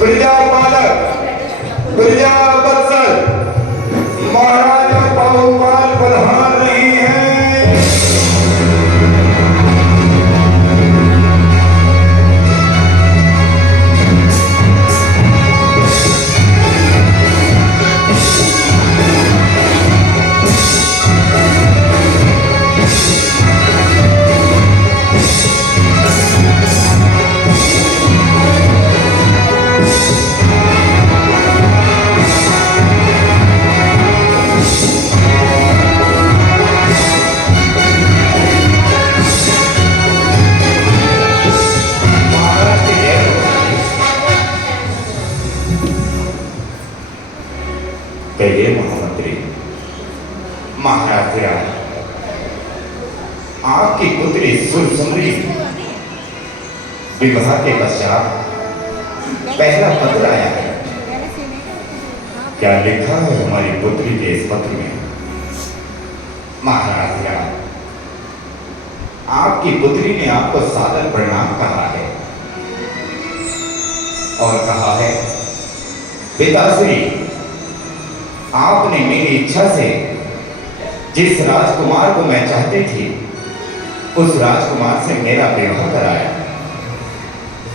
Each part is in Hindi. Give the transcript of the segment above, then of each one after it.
प्रजापालक, प्रजावत्सल महाराजा बहुपाल पधार रहे हैं। कहिए महामंत्री, महाराज, आपकी पुत्री सुरसुंदरी विवाह के पश्चात पहला पत्र आया है। क्या लिखा है हमारी पुत्री के इस पत्र में? महाराज, आपकी पुत्री ने आपको सादर प्रणाम कहा है और कहा है, पिताश्री, आपने मेरी इच्छा से जिस राजकुमार को मैं चाहती थी उस राजकुमार से मेरा विवाह कराया।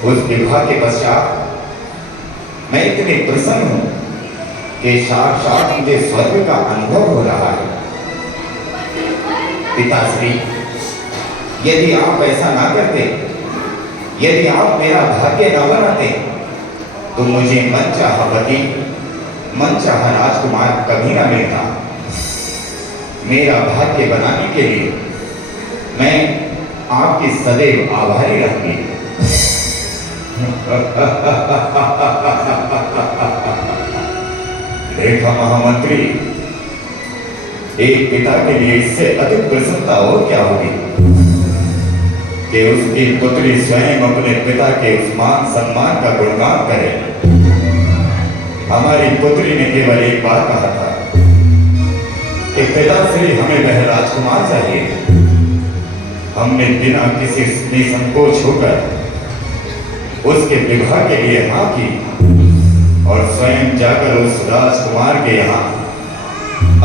उस विवाह के पश्चात मैं इतनी प्रसन्न हूं कि साक्षात मुझे स्वर्ग का अनुभव हो रहा है। पिताश्री, यदि आप ऐसा ना करते, यदि आप मेरा भाग्य न बनाते, तो मुझे मनचाहा पति, मनचाहा राजकुमार कभी ना मिलता। मेरा भाग्य बनाने के लिए मैं आपकी सदैव आभारी रहूंगी। देखा महामंत्री, एक पिता के लिए इससे अधिक प्रसन्नता और क्या होगी कि उसकी पुत्री स्वयं अपने पिता के उस मान सम्मान का गुणगान करे। हमारी पुत्री ने केवल एक बार कहा था कि पिताश्री, हमें वह राजकुमार चाहिए। हमने बिना किसी निसंकोच होकर उसके विवाह के लिए हाँ की और स्वयं जाकर उस राजकुमार के यहाँ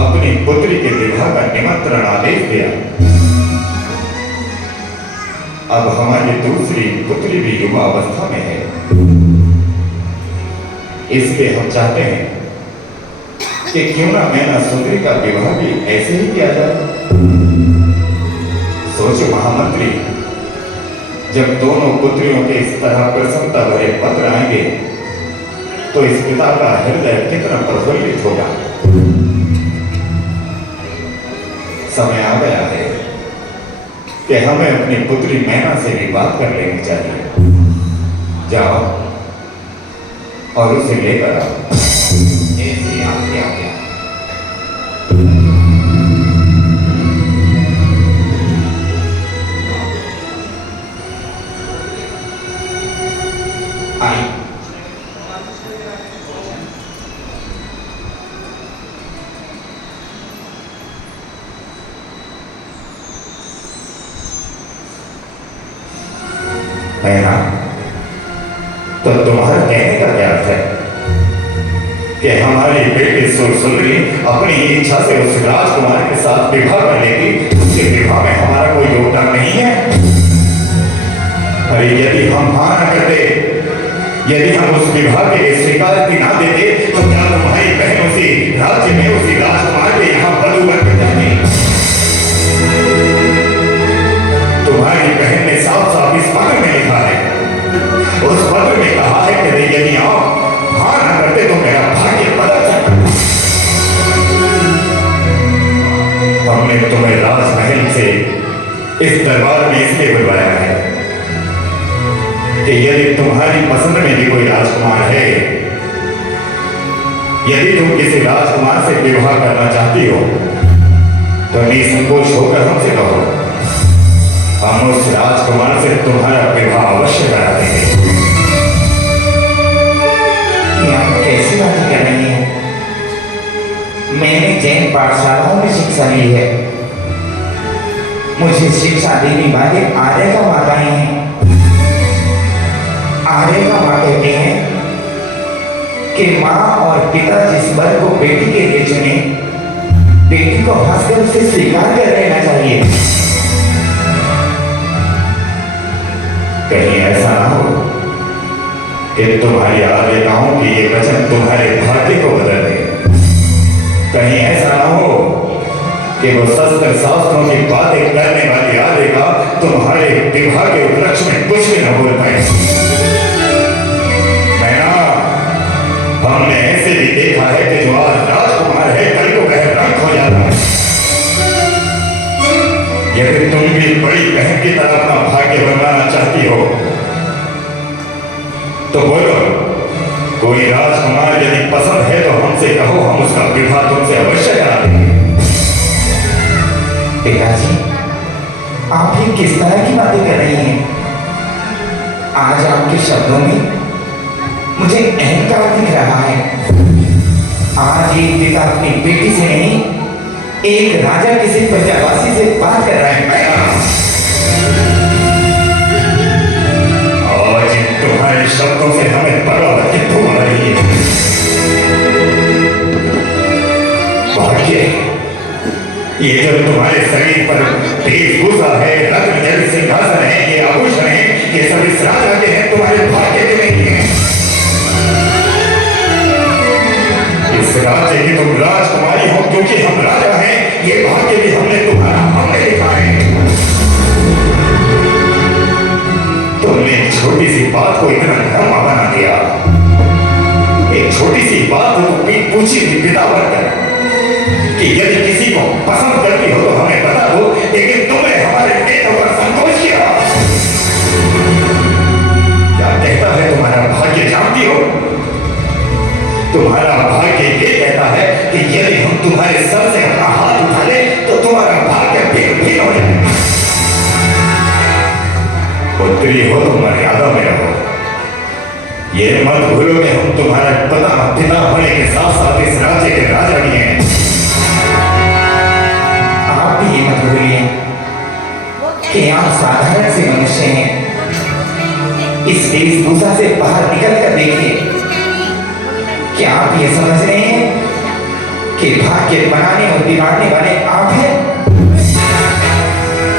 अपनी पुत्री के विवाह का निमंत्रण आदेश दिया। अब हमारी दूसरी पुत्री भी युवा अवस्था में है, इसलिए हम चाहते हैं कि क्यों ना मैना सुंदरी का विवाह भी ऐसे ही किया जाए। सोचो महामंत्री, जब दोनों पुत्रियों के इस तरह प्रसन्नता भरे पत्र आएंगे तो इस पिता का हृदय कितना प्रफुल्लित होगा। समय आ गया है कि हमें अपनी पुत्री मैना से भी बात कर लेनी चाहिए। जाओ और उसे लेकर आओ। ऐसे आज्ञा क्या? आई मैना, तो तुम्हारा कहने का क्या अर्थ है कि हमारी बेटी सुरसुंदरी अपनी इच्छा से उस राजकुमार के साथ विवाह कर लेगी? उसके विवाह में हमारा कोई योगदान नहीं है? अरे यदि हम हाँ न करते, यदि हम उस विवाह के लिए स्वीकृति ना देते, तो क्या तुम्हारी बहन उसी राज्य में उसी राजकुमार के यहाँ बधू बनकर जाती? तुम्हारी बहन ने साफ साफ इस पत्र में लिखा है, उस पत्र में कहा है कि यदि आप हाँ न करते तो मेरा भाग्य बदल सकता। हमने तुम्हें राजमहल से इस दरबार में इसलिए बुलवाया है कि यदि तुम्हारी पसंद में भी कोई राजकुमार है, यदि तुम किसी राजकुमार से विवाह करना चाहती हो, तो निसंकोच होकर हमसे कहो। हम उस राजकुमार से तुम्हारा विवाह अवश्य करा देंगे। आप कैसी बात कर रही हैं? मैंने जैन पाठशालाओं में शिक्षा ली है। मुझे शिक्षा देने वाले आर्य का माता हैं। आर्य का माँ कहते हैं कि माँ और पिता जिस वर को बेटी के लिए चुने, बेटी को हंसकर उसे स्वीकार कर लेना चाहिए। कहीं ऐसा ना हो कि तुम्हारी आज्ञाओं की ये वचन तुम्हारे भाग्य को बदल दे। कहीं ऐसा ना हो कि वो शस्त्र शास्त्रों की बातें करने वाली आज्ञा तुम्हारे विवाह के उपलक्ष्य में कुछ भी न बोल पाए। मैना, हमने ऐसे भी देखा है कि जो आज राजकुमार है कल को वह रंग हो जाता है। यदि तुम भी बड़ी बहन की तरह अपना भाग्य बनवाना चाहती हो तो बोलो, कोई राजकुमार यदि पसंद है तो हमसे कहो, हम उसका विवाह तुमसे अवश्य करा देंगे। पिताजी, आप ये किस तरह की बातें कर रही हैं? आज आपके शब्दों में मुझे अहंकार दिख रहा है। आज एक पिता अपनी बेटी से नहीं, एक राजा किसी प्रजावासी से बात कर रहा है। आज इन तुम्हारे शब्दों से हमें बराबर की धूम आ रही है। भाग्य, ये जो तुम्हारे शरीर पर वेशभूषा है, रत्न जल सिंहासन है, ये आभूषण है, ये सब इस राजा के हैं, तुम्हारे भाग्य के नहीं है। इस राज्य की तुम राजकुमारी हो क्योंकि हम राजा हैं, ये भाग्य भी हमने लिखा है। तुमने एक छोटी सी बात को इतना लंबा बना दिया। एक छोटी सी बात को पूछी थी पिता बनकर कि यदि किसी को पसंद करती हो तो हमें बता दो, लेकिन तुमने हमारे नेता पर संकोच किया। क्या कहता है तुम्हारा भाग्य जानती हो? तुम्हारा भाग्य ये कहता है कि यदि हम तुम्हारे सर से अपना हाथ उठा ले तो तुम्हारा भाग्य फिर हो जाए। पुत्री हो तो मर्यादा में रहो। ये मत भूलो कि हम तुम्हारे पिता होने के साथ साथ इस राज्य के राजा भी हैं। आप भी ये मत भूलिए कि आप साधारण से मनुष्य हैं। इस वेशभूषा से बाहर निकल कर देखिए। क्या आप ये समझ रहे हैं कि भाग्य बनाने और बिगाड़ने वाले आप हैं?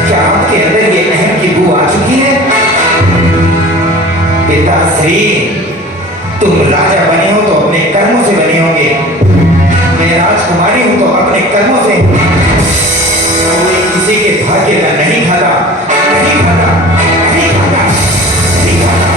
क्या आपके अंदर ये अहम की बू आ चुकी है? पिताश्री, तुम राजा बने हो तो अपने कर्मों से बने होंगे। मैं राजकुमारी हूं तो अपने कर्मों से। कोई किसी के भाग्य का नहीं खाता, नहीं खाता, नहीं खाता, नहीं खाता।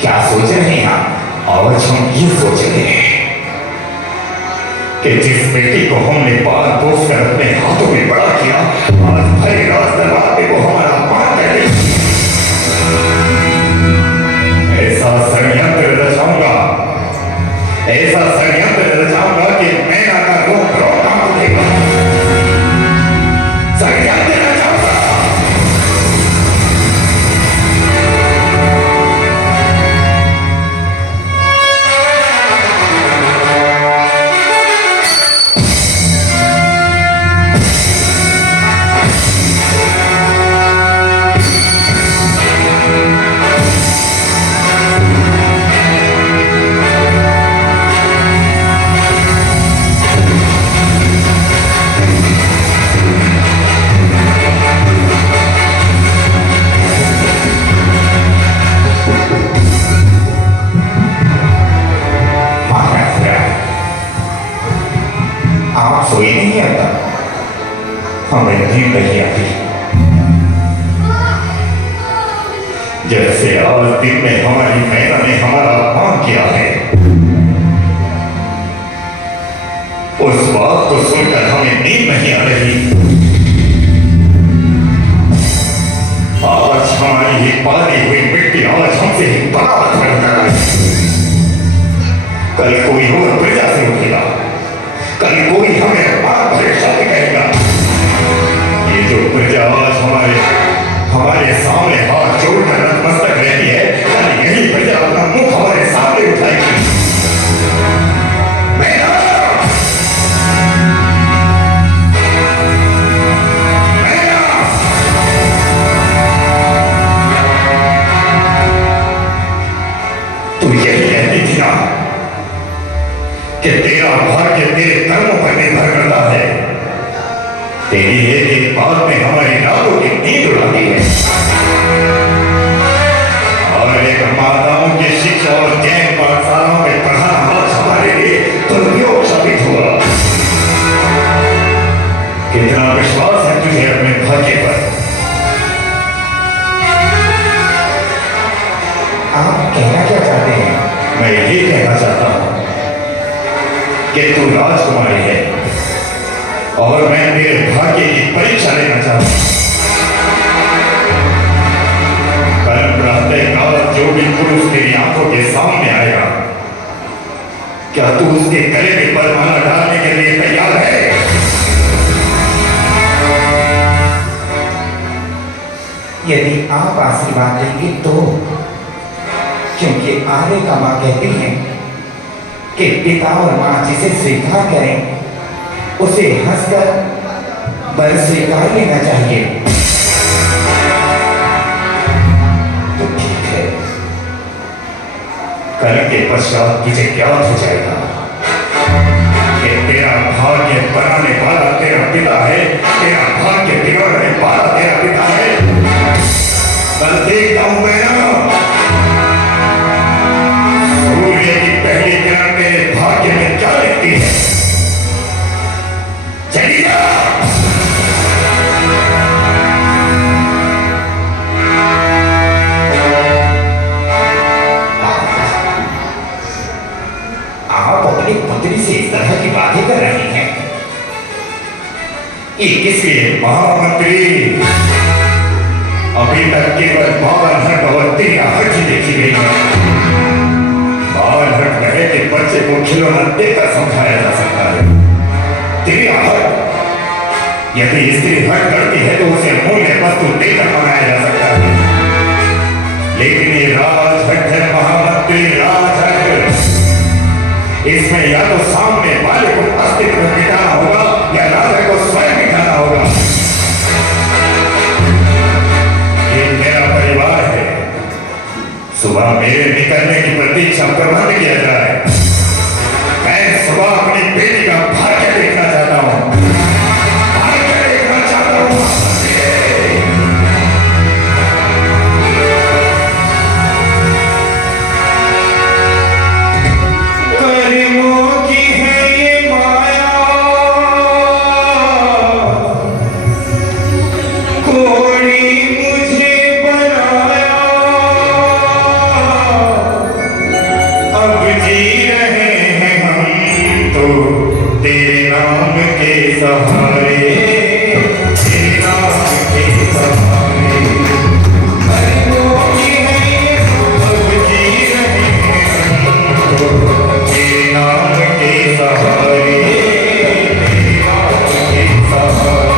क्या सोच रहे हैं आप? और हम ये सोच रहे हैं कि जिस बेटी को हमने पाल पोस कर अपने हाथों में बड़ा किया, आज भरे राज दरबार में वो हमारा अपमान कर दे। ऐसा षड्यंत्र रचाऊंगा, ऐसा षड्यंत्र रचाऊंगा कि मैना का रोक कांप उठेगा। षड्यंत्र रचाऊंगा। सोई नहीं आता, हमें नींद नहीं आती। जैसे आज दिन में हमारी मैना ने हमारा अपमान किया है, उस बात को सुनकर हमें नींद नहीं आ रही। आज हमारी ही पाली हुई मिट्टी आज हमसे ही बराबर खड़ा है। कल कोई और प्रजा से उठेगा, कल कोई हमें अपमान भरे शब्द कहेगा। ये जो प्रजा आज हमारे सामने हाथ जोड़कर नतमस्तक रहती है, कल यही प्रजा अपना मुख हमारे सामने उठाएगी। रात में हमारी रातों की नींद उड़ा दी है और एक माताओं की शिक्षा और जैन पाठशालाओं में पढ़ाना आज हमारे लिए दुर्योग साबित हुआ। कितना विश्वास है तुझे अपने भाग्य पर? आप कहना क्या चाहते हैं? मैं ये कहना चाहता हूं कि तू राजकुमारी है और मैं तेरे भाग्य की परीक्षा लेना चाहता हूं। कल प्रातःकाल जो भी पुरुष तेरी आंखों के सामने आएगा, क्या तू उसके गले में परमाला डालने के लिए तैयार है? यदि आप आशीर्वाद देंगे तो, क्योंकि आर्य का मां कहती है कि पिता और मां जिसे स्वीकार करें उसे हंसकर वर स्वीकार लेना चाहिए। तो ठीक है, कल के पश्चात तुझे ज्ञात हो जाएगा कि तेरा भाग्य बनाने वाला तेरा पिता है, तेरा भाग्य बिगाड़ने वाला तेरा पिता है। कल देखता हूं मैं ना, सूर्य की पहली किरण तेरे भाग्य में क्या लिखती है। चली जा। आप अपनी पुत्री से इस तरह की बातें कर रही हैं। ये किस लिए महामंत्री? अभी तक केवल बालहट और तिरहट ही देखी गई है। बालहट कहे कि बच्चे को खिलौना देकर समझाया जा सकता है। तिरहट, यदि स्त्री हट करती है तो उसे मूल्य वस्तु देकर मनाया जा सकता है। लेकिन ये राजहट है महामंत्री, राजहट। इसमें या तो सामने वाले को अस्तित्व मिटाना होगा या राजा को स्वयं मिटाना होगा। ये मेरा परिवार है। सुबह मेरे निकलने की प्रतीक्षा प्रबंध किया जाए। मैं सुबह अपनी बेटी का भाग्य देखना चाहता हूं, भाग्य देखना चाहता हूं। कर्मों की है ये माया, कोड़ी मुझे बनाया, अब जी रहे हैं हम तो तेरे नाम के सहारे, तेरे नाम के सहारे। कर्मों की है ये अब जी रहे हैं हम तो तेरे नाम के सहारे, तेरे नाम के सहारे।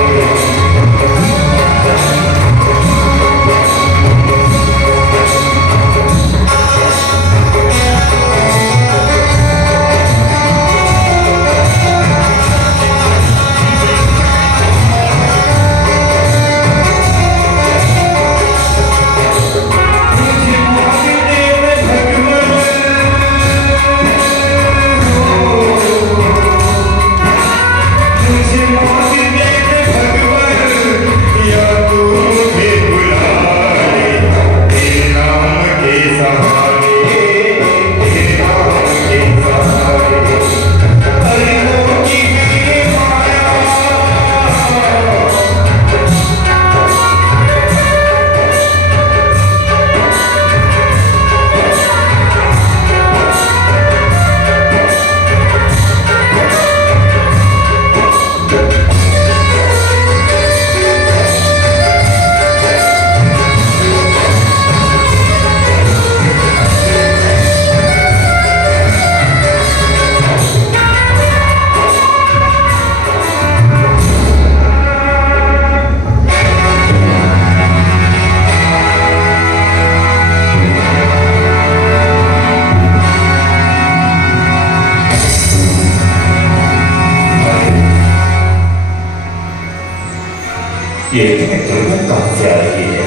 ये इतनी दुर्गंध कहां से आ रही है?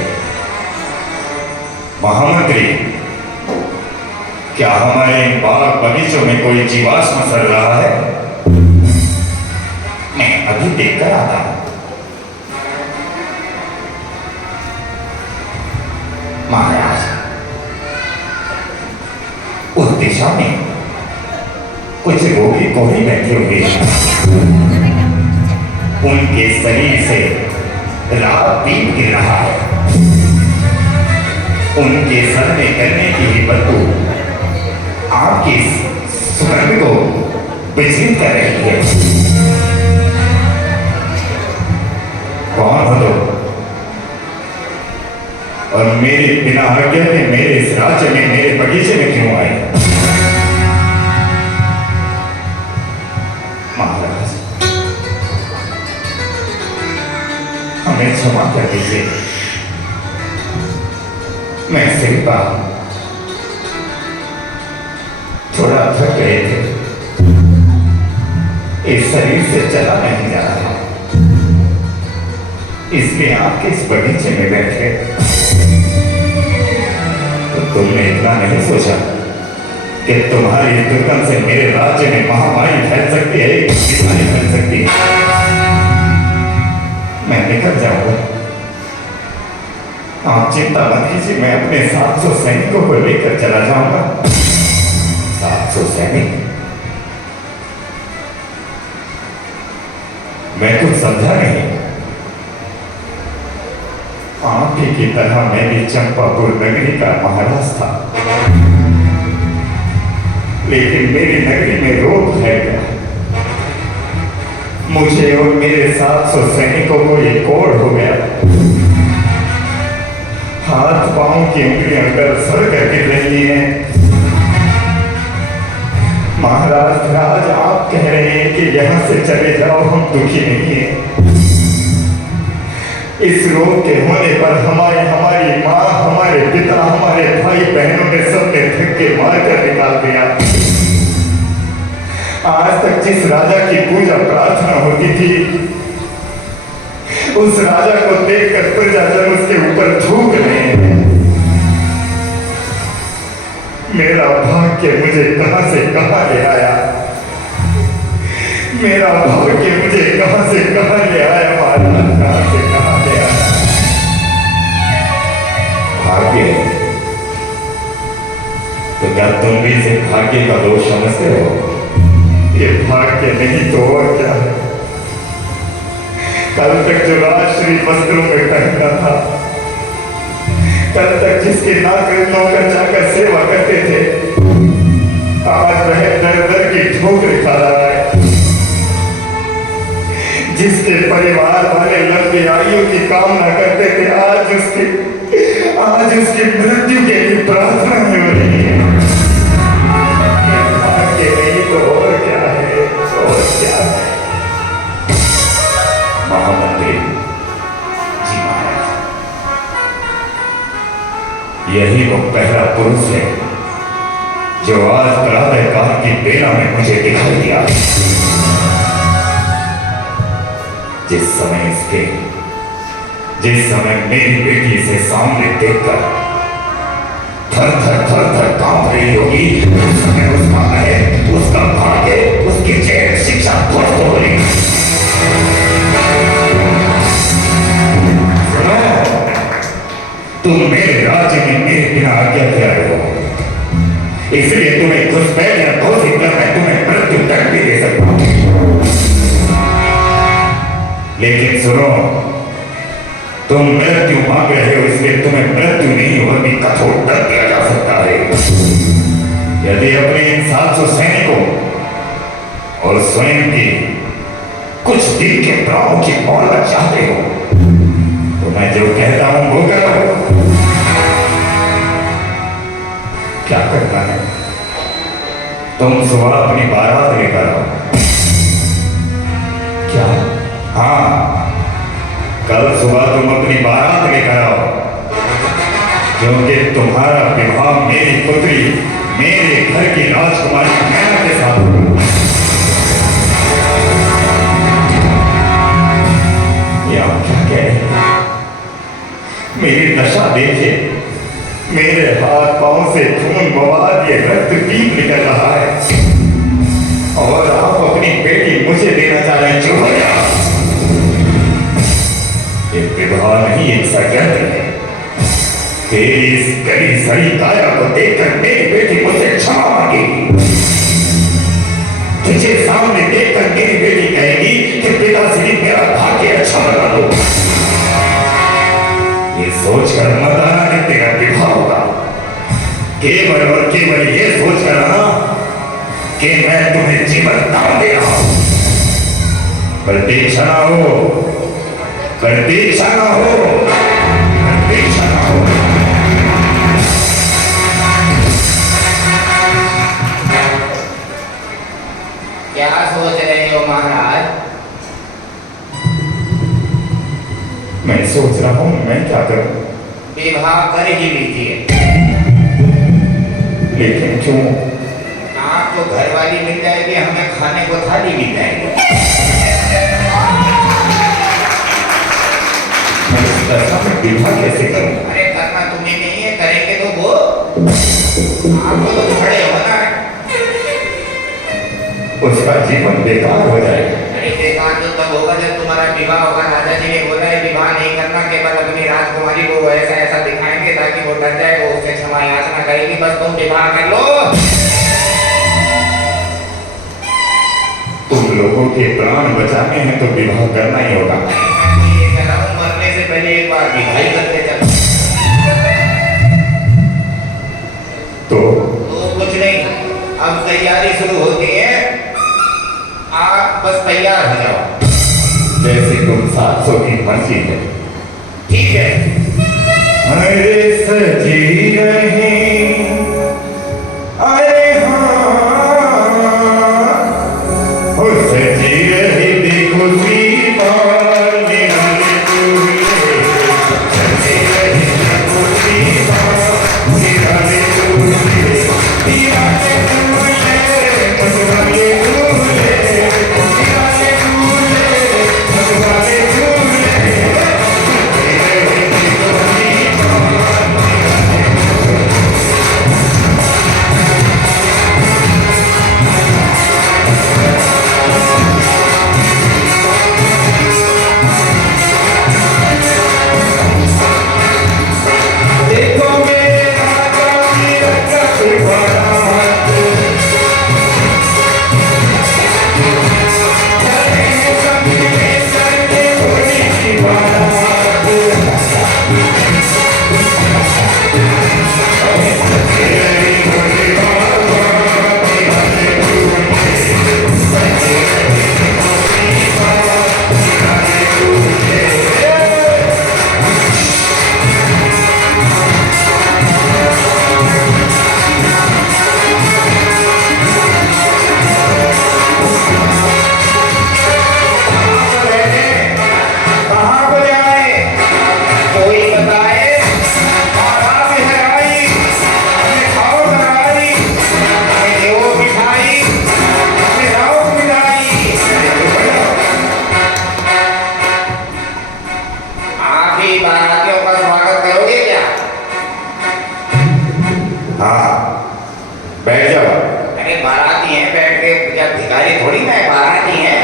महामंत्री, क्या हमारे इन बाग बगीचों में कोई जीवाश्म सड़ रहा है? मैं अभी देखकर आता हूं। दिशा में कुछ रोगी कोहरे बैठे हुए हैं। उनके शरीर से रात दीप गिर रहा है। उनके सर में करने की ही बदबू आपकी सुगंध को विचलित कर रही है। कौन हो तुम? और मेरे बिना आज्ञा के मेरे इस राज्य में, मेरे बगीचे में क्यों आए? महाराज, हमें क्षमा कर दीजिए। मैं सिर्फ थोड़ा थक गए थे। इस शरीर से चला नहीं जा रहा, इसलिए आपके इस बगीचे में बैठे। तो तुमने इतना नहीं सोचा कि तुम्हारी दुर्गंध से मेरे राज्य में महामारी फैल सकती है, बीमारी फैल सकती है। मैं निकल जाऊंगा, आप चिंता मत कीजिए। मैं अपने 700 सैनिकों को लेकर चला जाऊंगा। 700 सैनिक? मैं कुछ समझा नहीं। आप ही की तरह मैं भी चंपापुर नगरी का महाराज था, लेकिन मेरी नगरी में रोग फैल गया। मुझे और मेरे 700 सैनिकों को ये कोढ़ हो गया। हाथ पांव की उंगलियां सड़ कर गिर रही हैं। महाराज, आज आप कह रहे हैं कि यहां से चले जाओ, हम दुखी नहीं हैं। इस रोग के होने पर हमारी माँ, हमारे पिता, हमारे भाई बहनों ने सबने धक्के मार कर निकाल दिया। आज तक जिस राजा की पूजा प्रार्थना होती थी, उस राजा को देखकर प्रजाजन उसके ऊपर थूक रहे हैं। मेरा भाग्य मुझे कहां से कहां ले आया। मेरा भाग्य मुझे कहां से कहां ले आया। महाराज, कहां से कहां ले आया। भाग्य? तो क्या तुम भी इसे भाग्य का दोष समझते हो? ये भाग्य नहीं तो और क्या है। कल तक जो राजश्री वस्त्रों में पहनता था, कल तक जिसके नौकर जाकर सेवा करते थे, आज वह दर दर की ठोकर खा रहा है। जिसके परिवार वाले लंबी आयु की कामना करते थे, आज उसकी मृत्यु के लिए प्रार्थना हो रही है। भाग्य नहीं तो और क्या है, और क्या है। महामंत्री जी महाराज, यही वो पहला पुरुष है जो आज प्रातःकाल की बेला में मुझे दिखाई दिया। जिस समय मेरी बेटी से सामने देखकर थर थर कांप रही होगी, उस समय उसका महल, उसका भाग्य, उसकी जेल शिक्षा ध्वस्त हो रही। तुम मेरे राज्य में मेरे बिना आज्ञा के आए हो, इसलिए तुम्हें घुसपैठ या घोषित कर मैं तुम्हें मृत्यु तक भी दे सकता हूं। लेकिन सुनो, तुम मृत्यु मांग रहे हो, इसलिए तुम्हें मृत्यु नहीं होगी, कठोर दंड दिया जा सकता है। यदि अपने इन 700 सैनिकों और स्वयं की कुछ दिन के प्राणों की मोहलत चाहते हो, तो मैं जो कहता हूं वो करो। क्या करना है? तुम सुबह अपनी बारात लेकर आओ। क्या? हाँ, कल सुबह तुम अपनी बारात लेकर आओ, क्योंकि तुम्हारा विवाह मेरी पुत्री, मेरे घर की राजकुमारी मैना के साथ होगा। ये आप क्या कह रहे हैं? मेरी दशा देखिए, मेरे हाथ पांव से खून बवाद, ये रक्त दीप निकल रहा है, और आप अपनी बेटी मुझे देना चाह रहे हैं। चुप हो जाओ। एक विवाह नहीं, एक षड्यंत्र है। तेरी इस गली सड़ी काया को देखकर मेरी बेटी मुझसे क्षमा मांगी। सोचकर मत आना कि तेरा विवाह होगा। केवल और केवल ये सोचकर आना कि मैं तुम्हें जीवन दान दे रहा हूं। प्रतीक्षा ना हो, प्रतीक्षा ना हो, प्रतीक्षा ना हो। क्या सोच रहे हो महाराज? मैं सोच रहा हूं मैं क्या करूं। विवाह कर ही लीजिए। लेकिन क्यों? आपको घर वाली मिल जाएगी, हमें खाने को थाली मिल जाएगी। मैं इस दशा में विवाह कैसे करूं? अरे करना तुम्हें नहीं है, करेंगे तो वो आपको तो खड़े होना है। उसका जीवन बेकार हो जाएगा। अरे बेकार तो तब होगा जब तुम्हारा विवाह होगा। राजा जी ने बोला है विवाह नहीं करना, केवल अपनी राजकुमारी को ऐसा ऐसा दिखाएंगे ताकि वो डर जाए, वो उससे क्षमा याचना करेगी। बस तुम विवाह कर लो। तुम लोगों के प्राण बचाने हैं तो विवाह करना ही होगा। ये कह रहा हूं मरने से पहले एक बार विवाह करके चल। तो कुछ नहीं, अब तैयारी शुरू होती है, आप बस तैयार हो जाओ। जैसे तुम 700 की मर्जी है। ठीक है। अरे सजी रही, अरे हाँ, ओ सजी रही देखो दीवार निराले दूल्हे, सजी रही देखो दीवार निराले दूल्हे, निराले दूल्हे, मतवाले दूल्हे, निराले दूल्हे, मतवाले दूल्हे। देखो मेरे राजा की रंगत बारात, चलेंगे संगीने चलेंगे होली की बारात। सजी रही होली बारात, निराले दूल्हे, सजी रही होली बारात, निराले दूल्हे। कहाँ को जाए? कोई बताए? बारात है आई, हमें खाओ कराई, हमें देवो मिठाई, हमें लाओ मिठाई। आप ही बारातियों का स्वागत करोगे क्या? हाँ, बैठ जाओ। अरे बाराती हैं, बैठ के जब भिखारी थोड़ी ना है, बाराती हैं।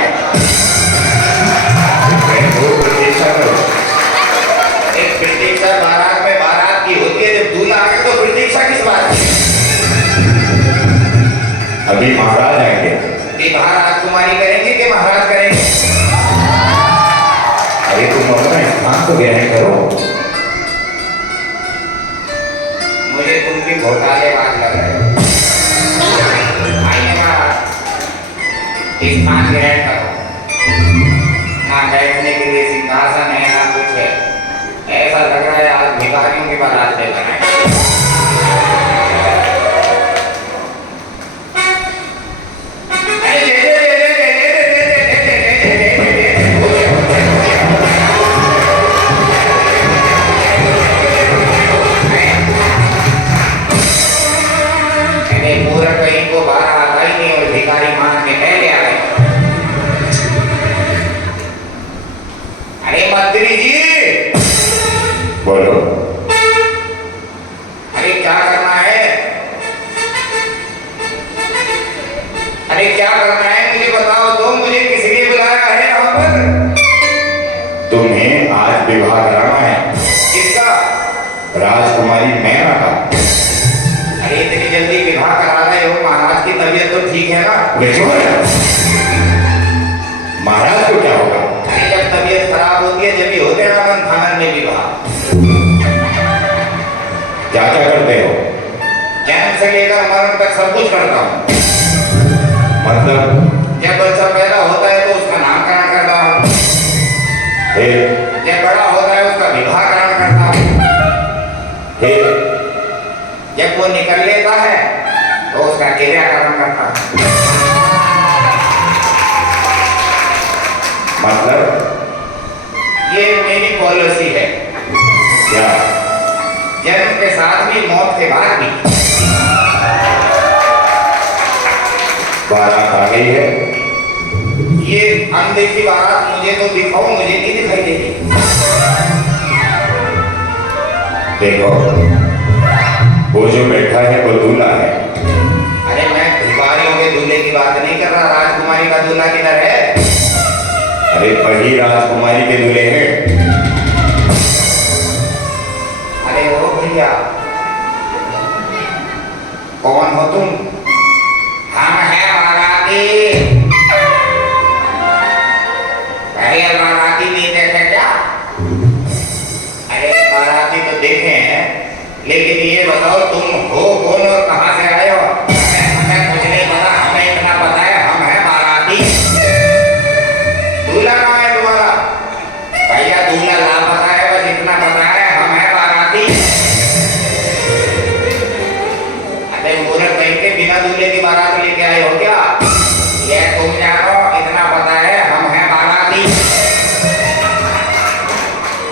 प्रतीक्षा करो। एक प्रतीक्षा बारात में बारात की होती है, जब दूल्हा आए तो प्रतीक्षा किस बात की? अभी महाराज आएंगे। विवाह राजकुमारी करेंगे कि महाराज करेंगे? अरे तुम अपना स्थान तो ग्रहण करो। मुझे तुम भी घोटालेबाज लग रहे हो। आइए महाराज, स्थान ग्रहण करो। ना बैठने के लिए सिंहासन है, ना कुछ है। ऐसा लग रहा है आज भिखारियों की बारात लेकर आए। अरे ले ले ले ले ले ले ले ले ले ले ले ले ले। अरे पूरा कहीं को बाहर आता ही नहीं और भिखारी मान के पहले आ गए। अरे मंत्री जी, बोलो। अरे क्या करना है? अरे क्या करना है मुझे बताओ तो, मुझे किस लिए बुलाया है यहाँ पर? तुम्हें आज विवाह कराना है। किसका? राजकुमारी मैना का। अरे इतनी जल्दी विवाह करा रहे हो? महाराज की तबीयत तो ठीक है ना? महाराज को क्या होगा? अरे जब तबीयत खराब होती है जब ही होते हैं रामन खानन में विवाह। लेकर मरण तक सब कुछ करता हूँ। मतलब जब बच्चा पैदा होता है तो उसका नामकरण करता हूँ, फिर जब बड़ा होता है उसका विवाहकरण करता हूँ, फिर जब वो निकल लेता है तो उसका क्रियाकरण करता हूँ। मतलब ये मेरी पॉलिसी है, क्या? जन्म के साथ भी मौत के बाद भी। बारात आ गई है। ये अनदेखी बारात मुझे तो दिखाओ, मुझे नहीं दिखाई देती। देखो, वो जो बैठा है वो दूल्हा है। अरे मैं भिखारियों के दूल्हे की बात नहीं कर रहा, राजकुमारी का दूल्हा किधर है? अरे वही राजकुमारी के दूल्हे हैं। अरे ओ भैया, कौन हो तुम? हम हैं बाराती। भैया बाराती नहीं देखे क्या? अरे बाराती तो देखे हैं, लेकिन ये बताओ तुम हो कौन और कहां से आए हो? हमें कुछ नहीं पता, हमें इतना पता है हम हैं बाराती। दूल्हा कहाँ है तुम्हारा? भैया दूल्हा लापता है, बस इतना पता है हम हैं बाराती। अरे मूर्ख कहीं के बिना दूल्हे की बारात लेके आए हो क्या? ये तुम जानो, इतना पता है हम हैं बाराती।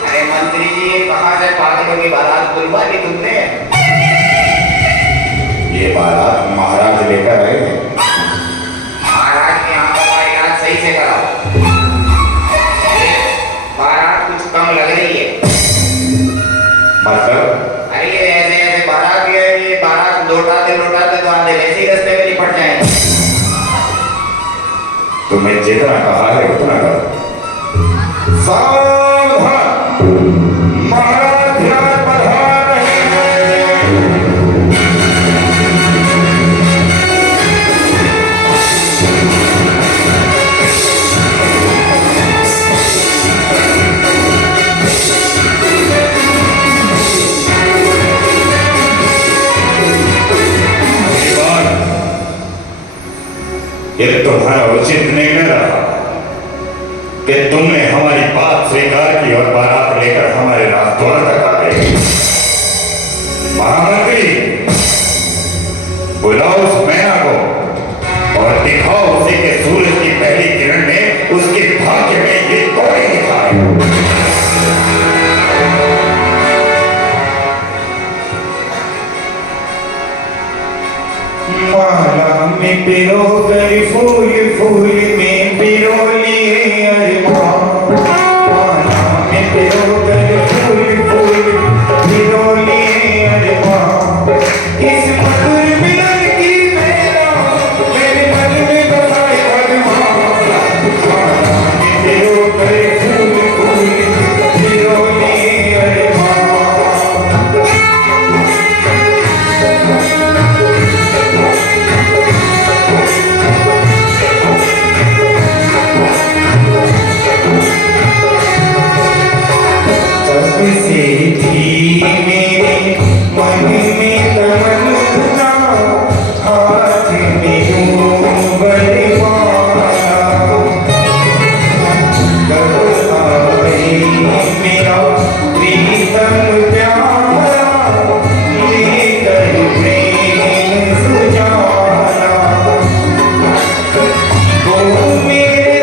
अरे मंत्री जी, कहाँ से पागलों की बारात बुलवा दी तुमने? ये बारात महाराज लेकर आए हैं। महाराज की आंखों का इलाज सही से कराओ। ये बारात कुछ कम लग रही है। मतलब अरे ये ऐसे ऐसे बारात ये बारात लौटाते तो आधे वैसे ही रास्ते में निपट जाएंगे। तुम्हें जितना कहा है उतना करो। सावधान, महाराज ध्यान पधार रहे हैं। ये तुम्हारा उचित निर्णय रहा कि तुमने हमारी बात स्वीकार की और बारात लेकर हमारे राजद्वार तक आ गए। महामंत्री, बुलाओ